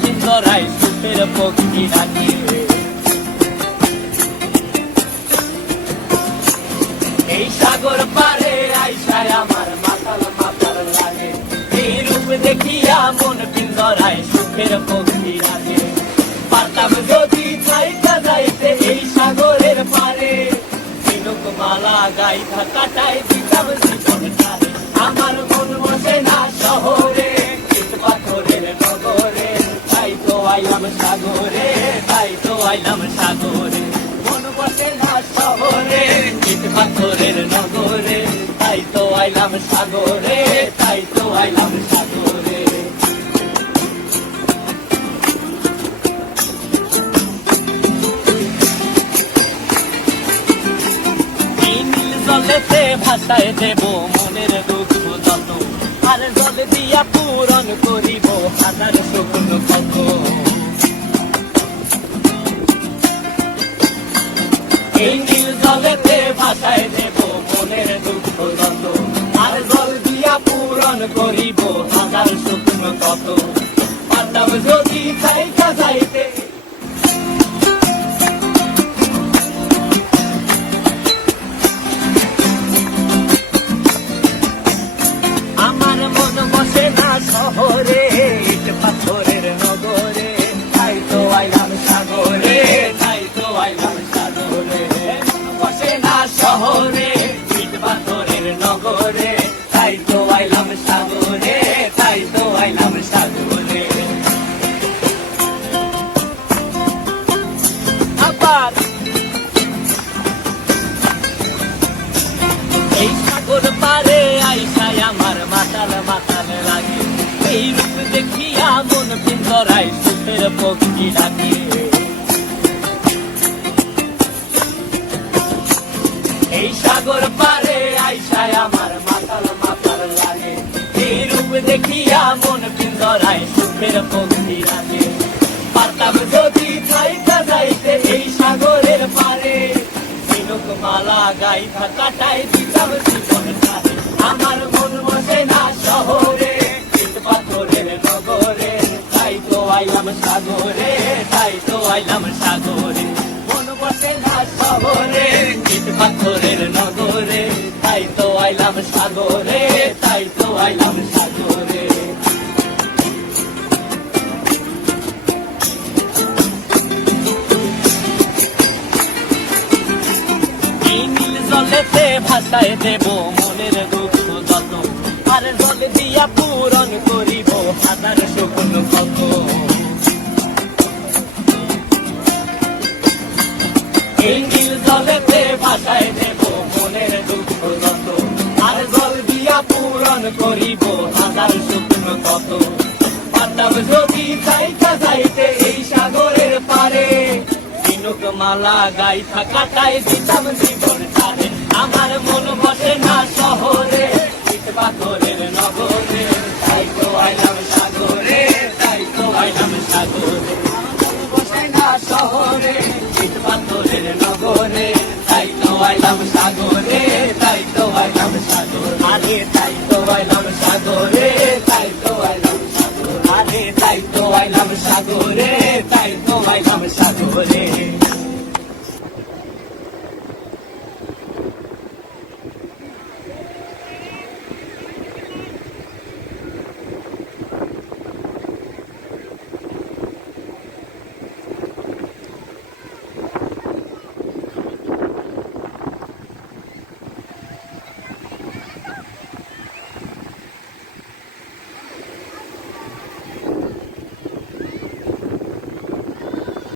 পিঞ্জরায় সুখের পক্ষী রাখি। এই সাগর পারে আইসায় আমার মাতাল মাতাল লাগে, এই রূপ দেখিয়া মন পিঞ্জরায় সুখের পক্ষী রাখে। পারতাম যদি থাইকা যাইতে এই সাগরের পারে, ঝিনুক মালা গাইথা কাটাই দিতাম জীবনটারে। আমার মন বসে না শহরে, ইট পাথরের নগরে, তাই তো আইলাম সাগরে, তাই তো আইলাম সাগরে। মন বসে না শহরে, ইট পাথরের নগরে, তাই তো আইলাম সাগরে, তাই তো আইলাম সাগরে। জলেতে ভাসায় দেব মনের দুঃখ যত, আর জল দিয়া পূরণ করিব হাজার স্বপ্ন কত। এই নীল জলেতে ভাসায় দেব মনের দুঃখ যত, আর জল দিয়া পূরণ করিব হাজার স্বপ্ন কত। পারতাম যদি থাইকা যাইতে শহরে, ইট পাথরের নগরে, তাই তো আইলাম সাগরে, তাই তো আইলাম সাগরে। বসে না শহরে, ইট পাথরের নগরে, তাই তো আইলাম সাগরে, তাই তো আইলাম সাগরে। আবার এই সাগর পারে আইসায় আমার মাতাল মাতাল লাগে, এই রূপ দেখিয়া মন পিঞ্জরায় সুখের পক্ষী ডাকে। এই সাগর পারে আইসায় আমার মাতাল মাতাল লাগে, এই রূপ দেখিয়া মন পিঞ্জরায় সুখের পক্ষী ডাকে। পারতাম যদি থাইকা যাইতে এই সাগরের পারে, ঝিনুক মালা গাইথা কাটাই দিতাম জীবনটারে। আমার মন বসে না শহরে, ইট পাথরের নগরে, তাই তো আইলাম সাগরে, তাই তো আইলাম সাগরে। মন বসে না শহরে, ইট পাথরের নগরে, তাই তো আইলাম সাগরে, তাই তো আইলাম সাগরে। এই নীল জলেতে ভাসায় দেব মনের দুঃখ যত, আর জল দিয়া পূরণ করিব হাজার স্বপ্ন কত। এই নীল জলেতে ভাসায় দেব মনের দুঃখ যত, আর জল দিয়া পূরণ করিব হাজার স্বপ্ন কত। পারতাম যদি থাইকা যাইতে এই সাগরের পারে, ঝিনুক মালা গাইথা কাটাই দিতাম জীবনটারে। আমার মন বসে না শহরে, ইট পাথরের নগরে, তাই তো আইলাম সাগরে, তাই তো আইলাম সাগরে। মন বসে না শহরে, ইট পাথরের নগরে, তাই তো আইলাম সাগরে, তাই তো আইলাম সাগরে। আরে তাই তো আইলাম সাগরে, তাই তো আইলাম সাগরে। আরে তাই তো আইলাম সাগরে, তাই তো আইলাম সাগরে।